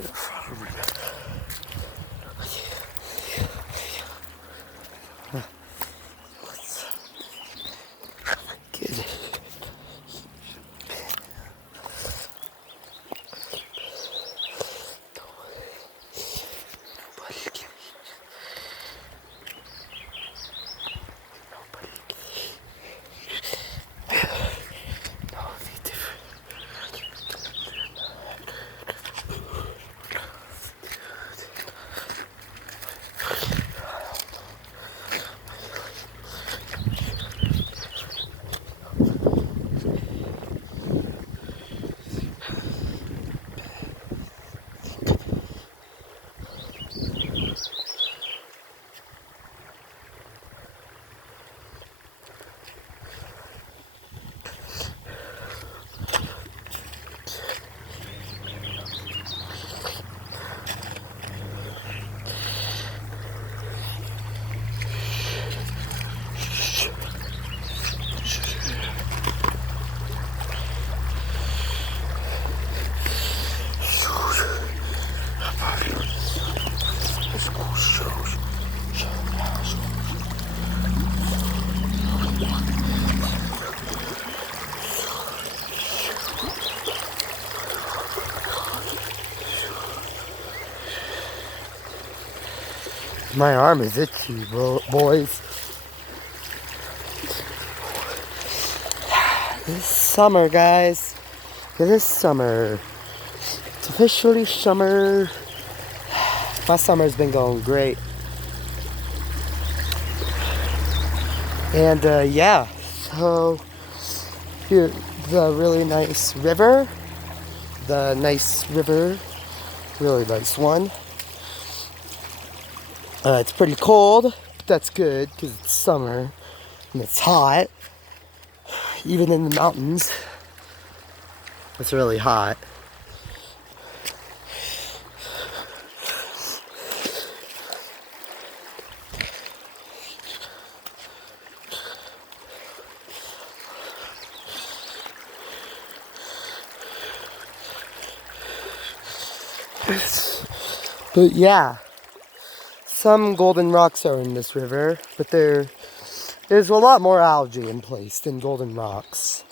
Good. My arm is itchy, boys. It's summer, guys. It is summer. It's officially summer. My summer's been going great. And yeah, so here, the really nice river. Really nice one. It's pretty cold, but that's good because it's summer and it's hot. Even in the mountains, it's really hot. But yeah, some golden rocks are in this river, but there's a lot more algae in place than golden rocks.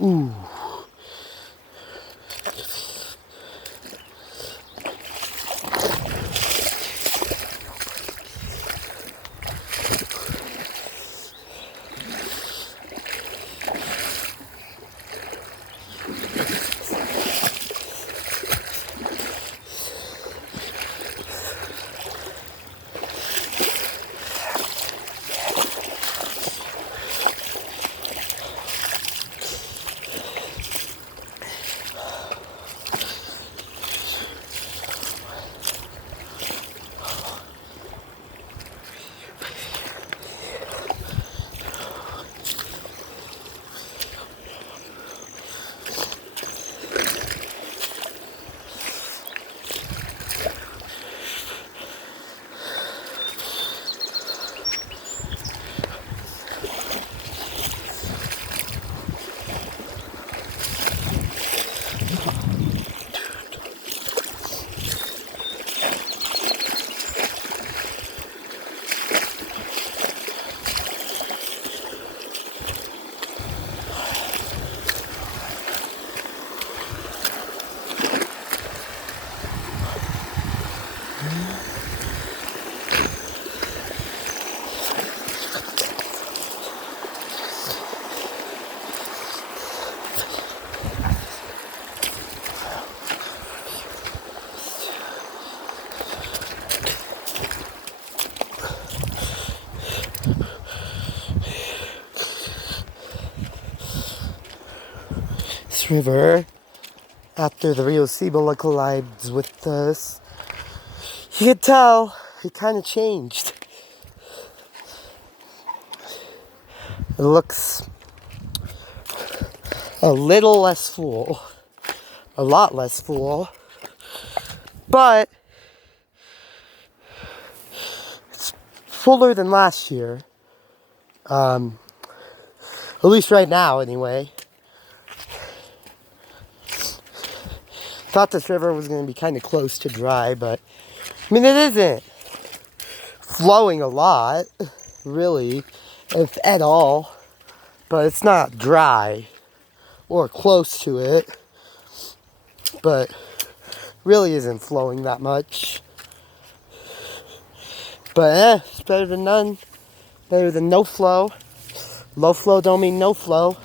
Ooh. This river, after the Rio Cibola collides with this, you could tell it kind of changed. It looks a little less full, a lot less full, but it's fuller than last year. At least right now, anyway. Thought this river was going to be kind of close to dry, but I mean, it isn't flowing a lot, really, if at all. But it's not dry or close to it. But really isn't flowing that much. But it's better than none. Better than no flow. Low flow don't mean no flow.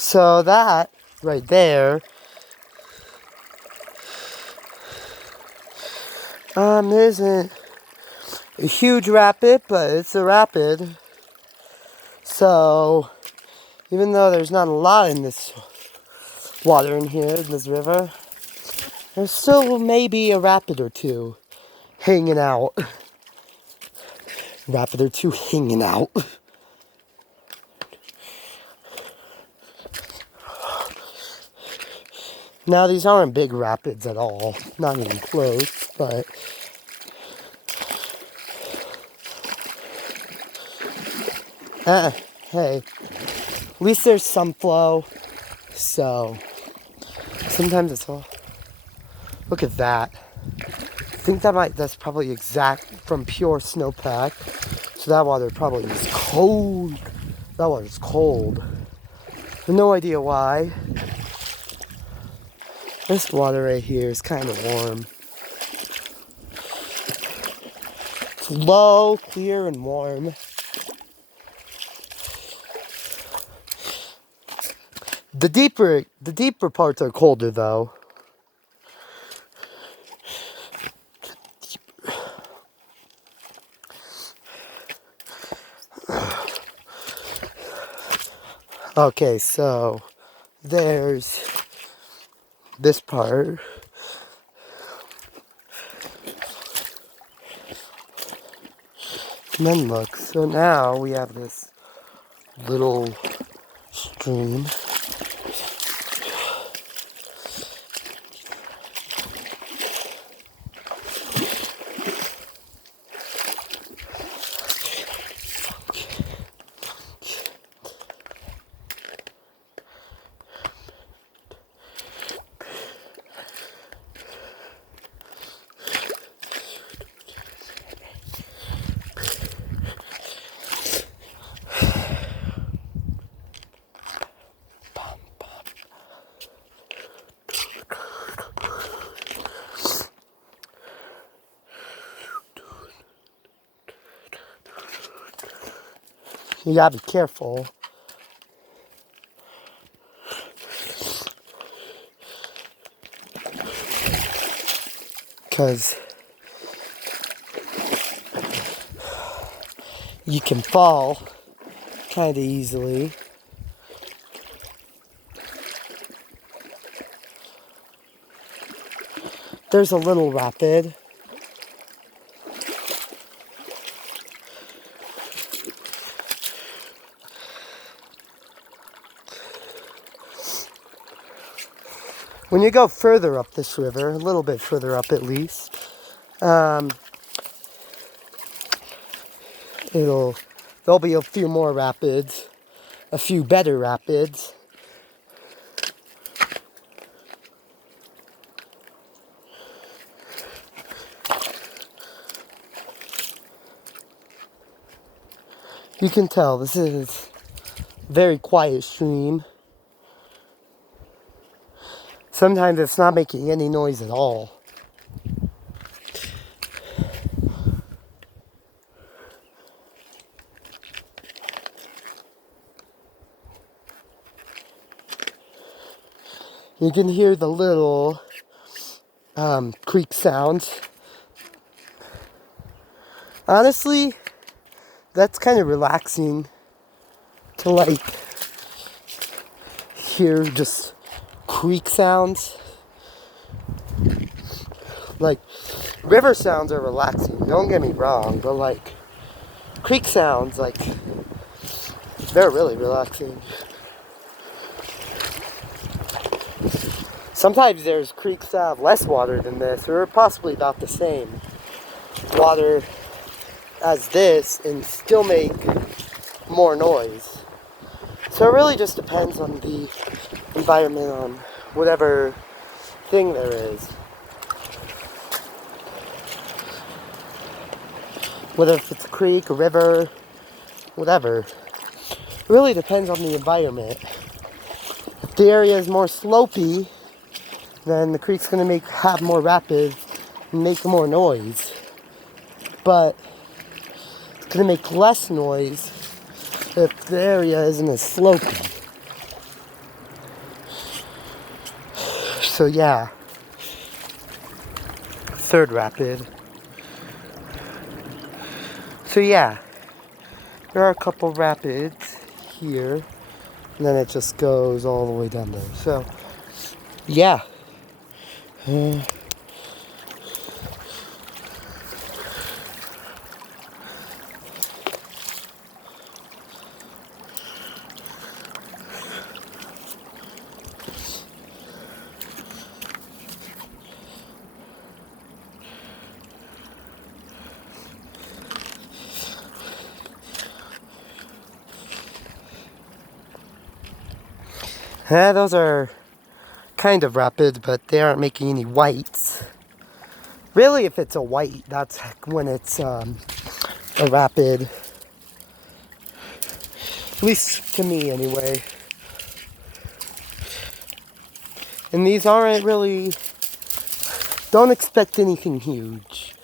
So that right there isn't a huge rapid, but it's a rapid. So even though there's not a lot in this water in here, in this river, there's still maybe a rapid or two hanging out. Rapid or two hanging out. Now, these aren't big rapids at all. Not even close, but... hey. At least there's some flow. So... sometimes it's all... Look at that. I think that's probably exact from pure snowpack. So that water probably is cold. That water's cold. No idea why. This water right here is kind of warm. It's low, clear, and warm. The deeper parts are colder though. Okay, so there's this part. And then look, so now we have this little stream. You gotta be careful. Because you can fall kind of easily. there's a little rapid. When you go further up this river, a little bit further up at least, there'll be a few more rapids, a few better rapids. You can tell this is a very quiet stream. Sometimes it's not making any noise at all. You can hear the little creek sounds. Honestly, that's kind of relaxing to like hear just creek sounds. Like river sounds are relaxing, don't get me wrong, but like creek sounds, like they're really relaxing. Sometimes there's creeks that have less water than this, or possibly about the same water as this, and still make more noise. So it really just depends on the environment, on whatever thing there is. Whether if it's a creek, a river, whatever. It really depends on the environment. If the area is more slopey, then the creek's going to have more rapids and make more noise. But it's going to make less noise if the area isn't as slopey. So yeah, third rapid. So yeah, there are a couple rapids here, and then it just goes all the way down there. So yeah. Yeah, those are kind of rapid, but they aren't making any whites. Really, if it's a white, that's when it's a rapid. At least to me, anyway. And these aren't really... Don't expect anything huge.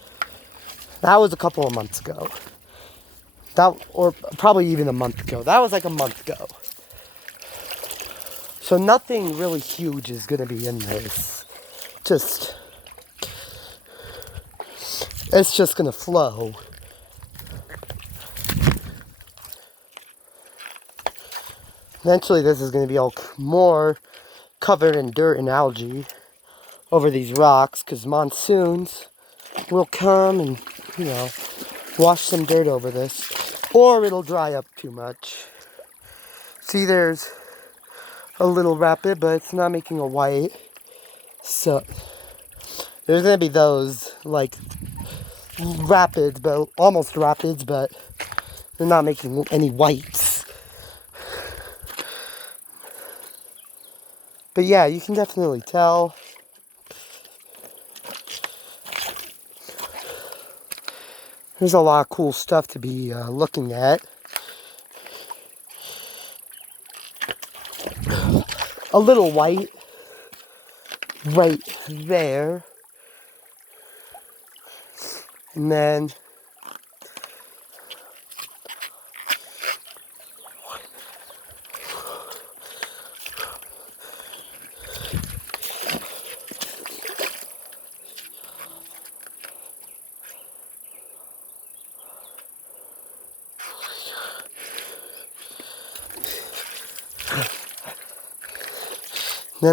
That was a couple of months ago. Or probably even a month ago. That was like a month ago. So nothing really huge is going to be in this. It's just going to flow. Eventually this is going to be all more covered in dirt and algae over these rocks, because monsoons will come and, wash some dirt over this. Or it'll dry up too much. See, there's a little rapid, but it's not making a white. So there's going to be those, like, rapids, but almost rapids, but they're not making any whites. But yeah, you can definitely tell. There's a lot of cool stuff to be looking at. A little white right there. And then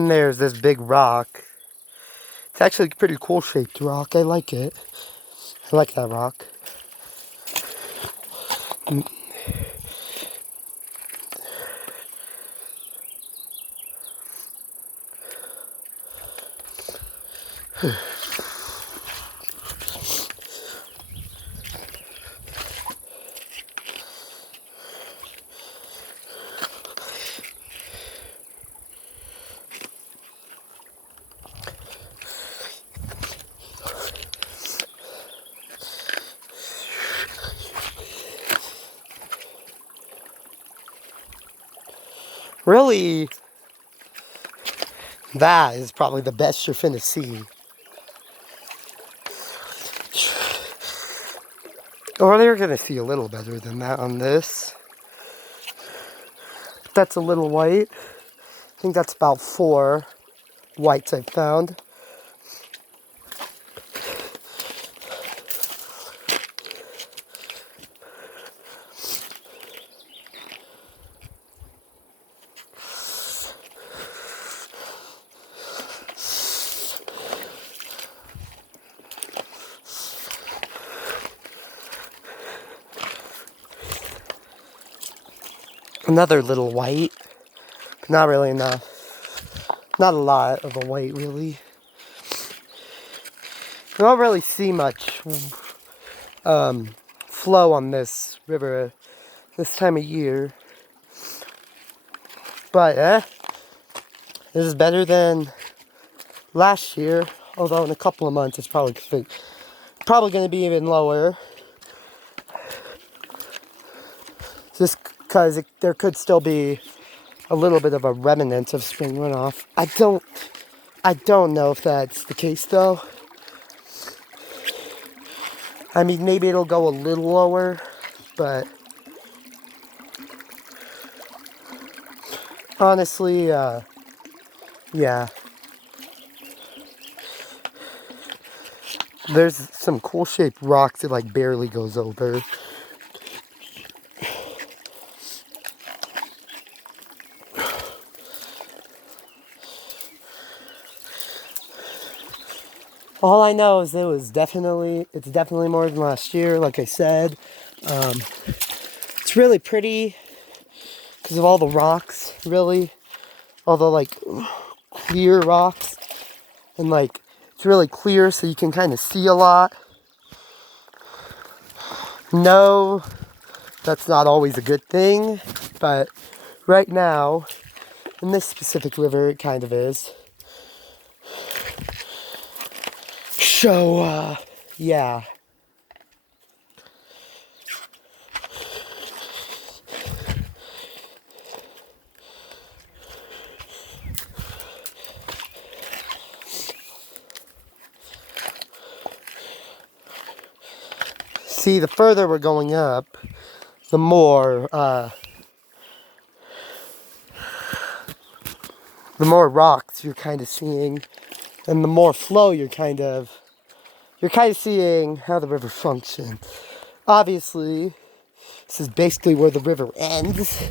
there's this big rock. It's actually a pretty cool shaped rock. I like it. I like that rock. Really, that is probably the best you're finna see. Or they're gonna see a little better than that on this. That's a little white. I think that's about 4 whites I've found. Another little white. Not really enough. Not a lot of a white, really. You don't really see much flow on this river this time of year. But, this is better than last year. Although in a couple of months, it's probably going to be even lower. Just because there could still be a little bit of a remnant of spring runoff. I don't know if that's the case though. I mean, maybe it'll go a little lower, but honestly, yeah. There's some cool shaped rocks it like barely goes over. All I know is it's definitely more than last year, like I said. It's really pretty because of all the rocks, really. All the like clear rocks. And like, it's really clear so you can kind of see a lot. No, that's not always a good thing, but right now, in this specific river, it kind of is. So, yeah. See, the further we're going up, the more rocks you're kind of seeing, and the more flow you're kind of seeing how the river functions. Obviously, this is basically where the river ends,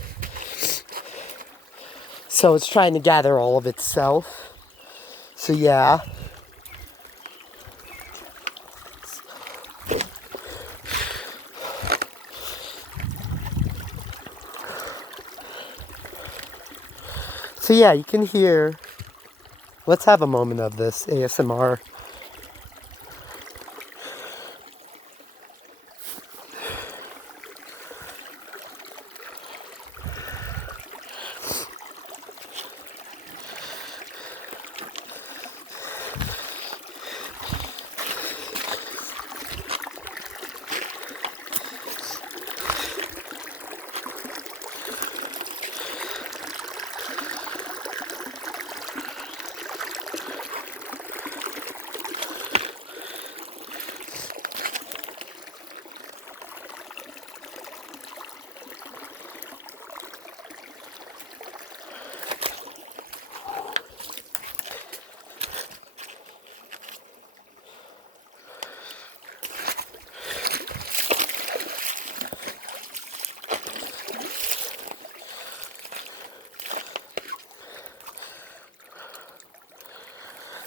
so it's trying to gather all of itself. So yeah. So yeah, you can hear. Let's have a moment of this ASMR.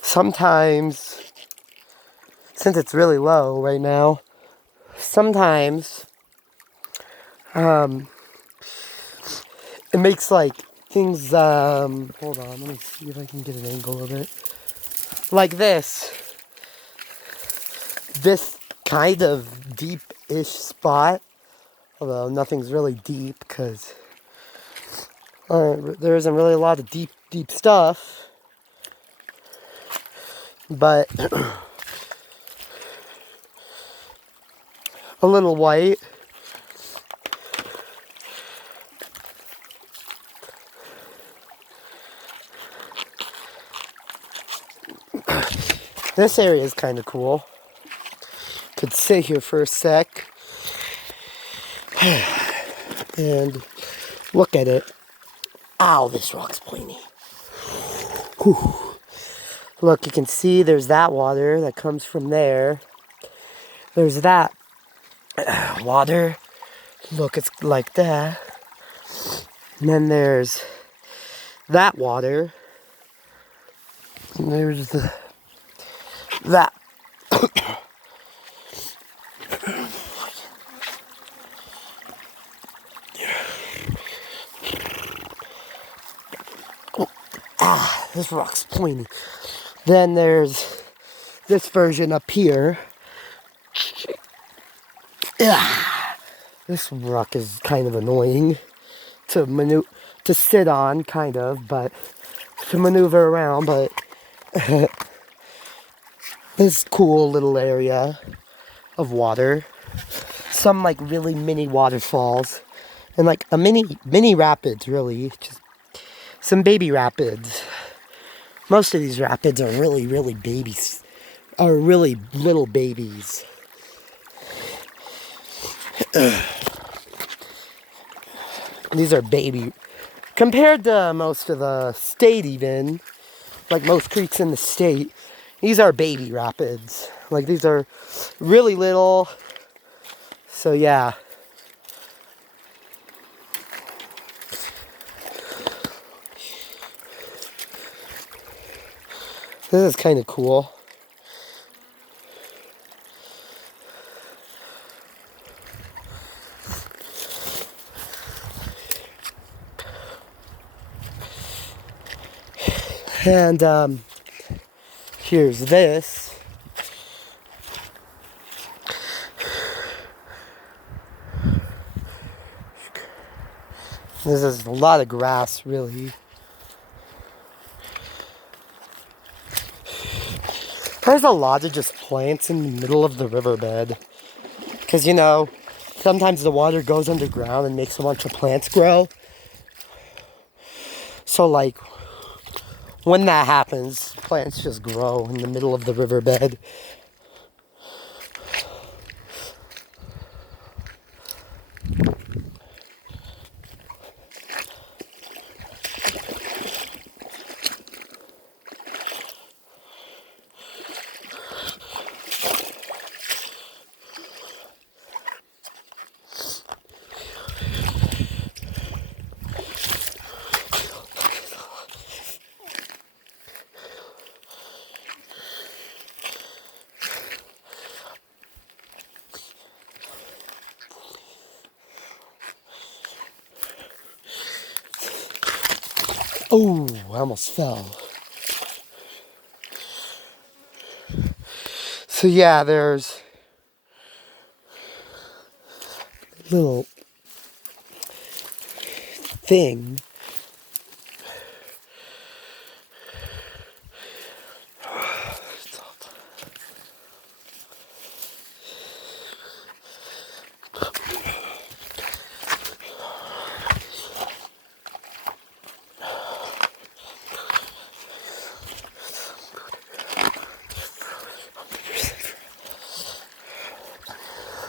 Sometimes since it's really low right now, sometimes it makes like things, hold on, let me see if I can get an angle of it. Like this kind of deep-ish spot, although nothing's really deep because there isn't really a lot of deep stuff, but a little white. This area is kind of cool. Could sit here for a sec and look at it. Ow, this rock's pointy. Whew. Look, you can see there's that water that comes from there. There's that water. Look, it's like that. And then there's that water. And there's that. This rock's pointy. Then there's this version up here. This rock is kind of annoying to sit on, kind of, but to maneuver around, but this cool little area of water. Some like really mini waterfalls and like a mini rapids, really, just some baby rapids. Most of these rapids are really babies, are really little babies. These are baby, compared to most of the state even, like most creeks in the state, these are baby rapids. Like these are really little, so yeah. This is kind of cool. And here's this. This is a lot of grass, really. There's a lot of just plants in the middle of the riverbed. Because, you know, sometimes the water goes underground and makes a bunch of plants grow. So, like, when that happens, plants just grow in the middle of the riverbed. Oh, I almost fell. So yeah, there's a little thing.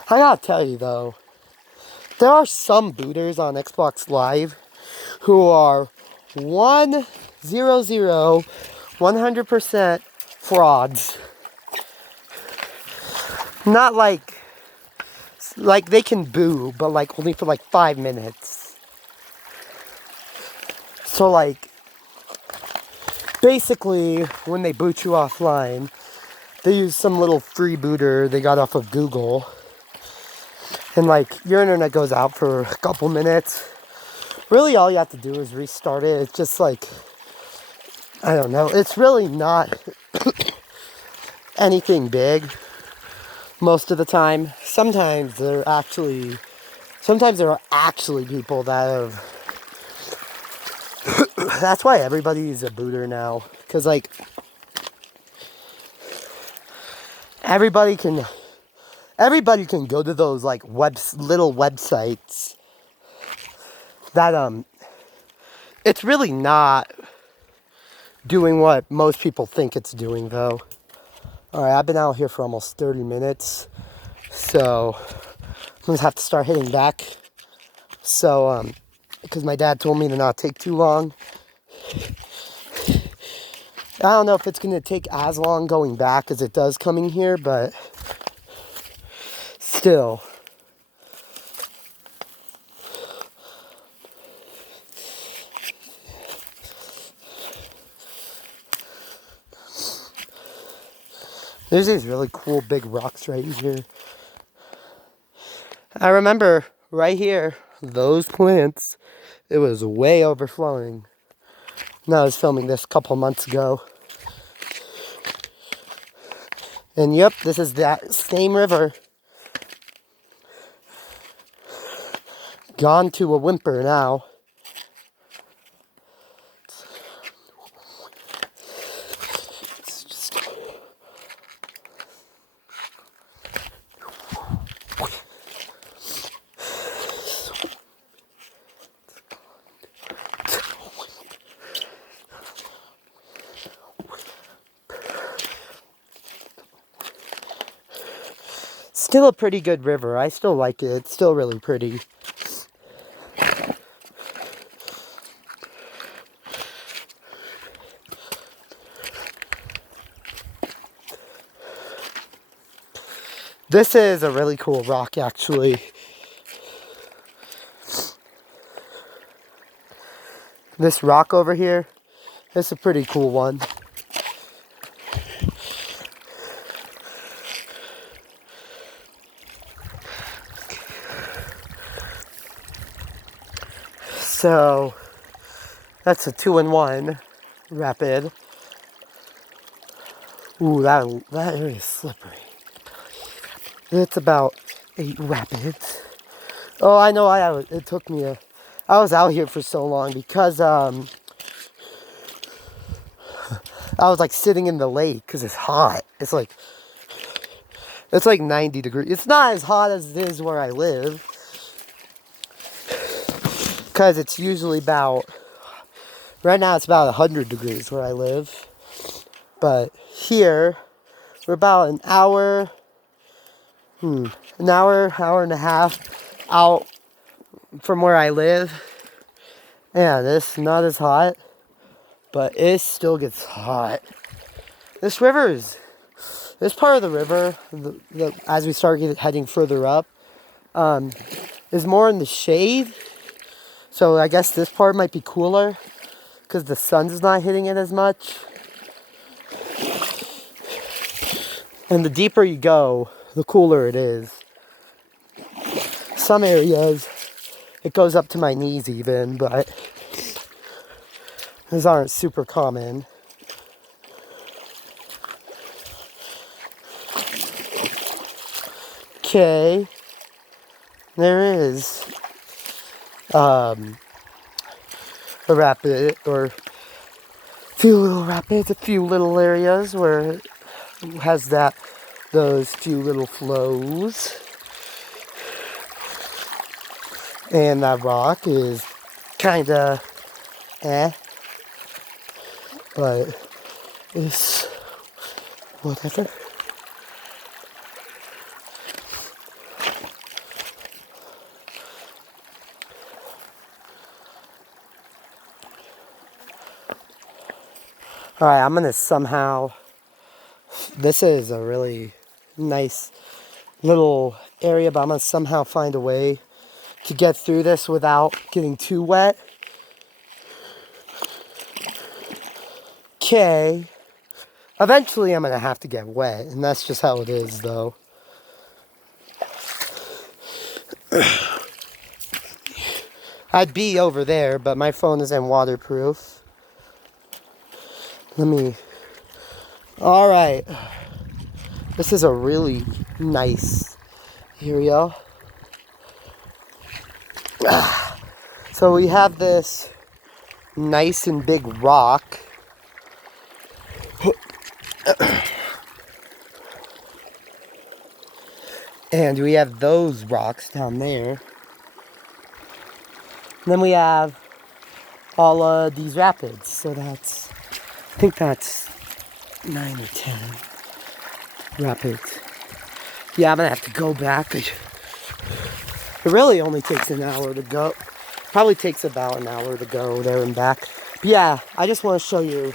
I gotta tell you though, there are some booters on Xbox Live who are 100% frauds. Not like they can boo, but like only for like 5 minutes. So like, basically when they boot you offline, They use some little freebooter they got off of Google. And like your internet goes out for a couple minutes. Really all you have to do is restart it. It's just like, I don't know. It's really not anything big most of the time. Sometimes there are actually people that have, that's why everybody's a booter now. Because like, everybody can go to those like little websites that it's really not doing what most people think it's doing though. Alright, I've been out here for almost 30 minutes, so I'm gonna have to start heading back. So because my dad told me to not take too long. I don't know if it's gonna take as long going back as it does coming here, but still. There's these really cool big rocks right here. I remember right here, those plants, it was way overflowing. And I was filming this a couple months ago. And yep, this is that same river. Gone to a whimper now. It's just... Still a pretty good river. I still like it. It's still really pretty. This is a really cool rock, actually. This rock over here, it's a pretty cool one. So, that's a 2-in-1 rapid. Ooh, that area is slippery. It's about 8 rapids. Oh, I know. It took me I was out here for so long because I was like sitting in the lake because it's hot. It's like 90 degrees. It's not as hot as it is where I live because it's usually about, right now it's about 100 degrees where I live. But here we're about an hour and a half out from where I live. And it's not as hot, but it still gets hot. This part of the river, as we start heading further up, is more in the shade. So I guess this part might be cooler because the sun's not hitting it as much. And the deeper you go, the cooler it is. Some areas, it goes up to my knees even, but those aren't super common. Okay, there is a rapid, or a few little rapids, a few little areas where it has those few little flows. And that rock is kinda but it's whatever. Alright, I'm gonna somehow, this is a really nice little area, but I'm gonna somehow find a way to get through this without getting too wet. Okay, Eventually, I'm going to have to get wet, and that's just how it is, though. I'd be over there, but my phone isn't waterproof. Alright. This is a really nice area. So we have this nice and big rock. And we have those rocks down there. And then we have all of these rapids. So I think that's 9 or 10 rapids. Yeah, I'm gonna have to go back. It really only takes an hour to go. Probably takes about an hour to go there and back. But yeah, I just want to show you.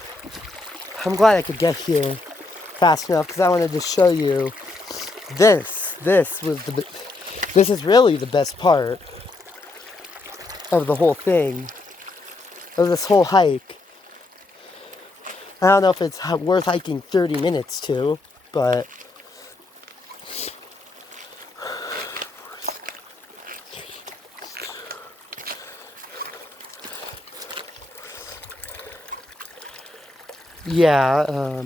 I'm glad I could get here fast enough because I wanted to show you this. This is really the best part of the whole thing, of this whole hike. I don't know if it's worth hiking 30 minutes to, but yeah,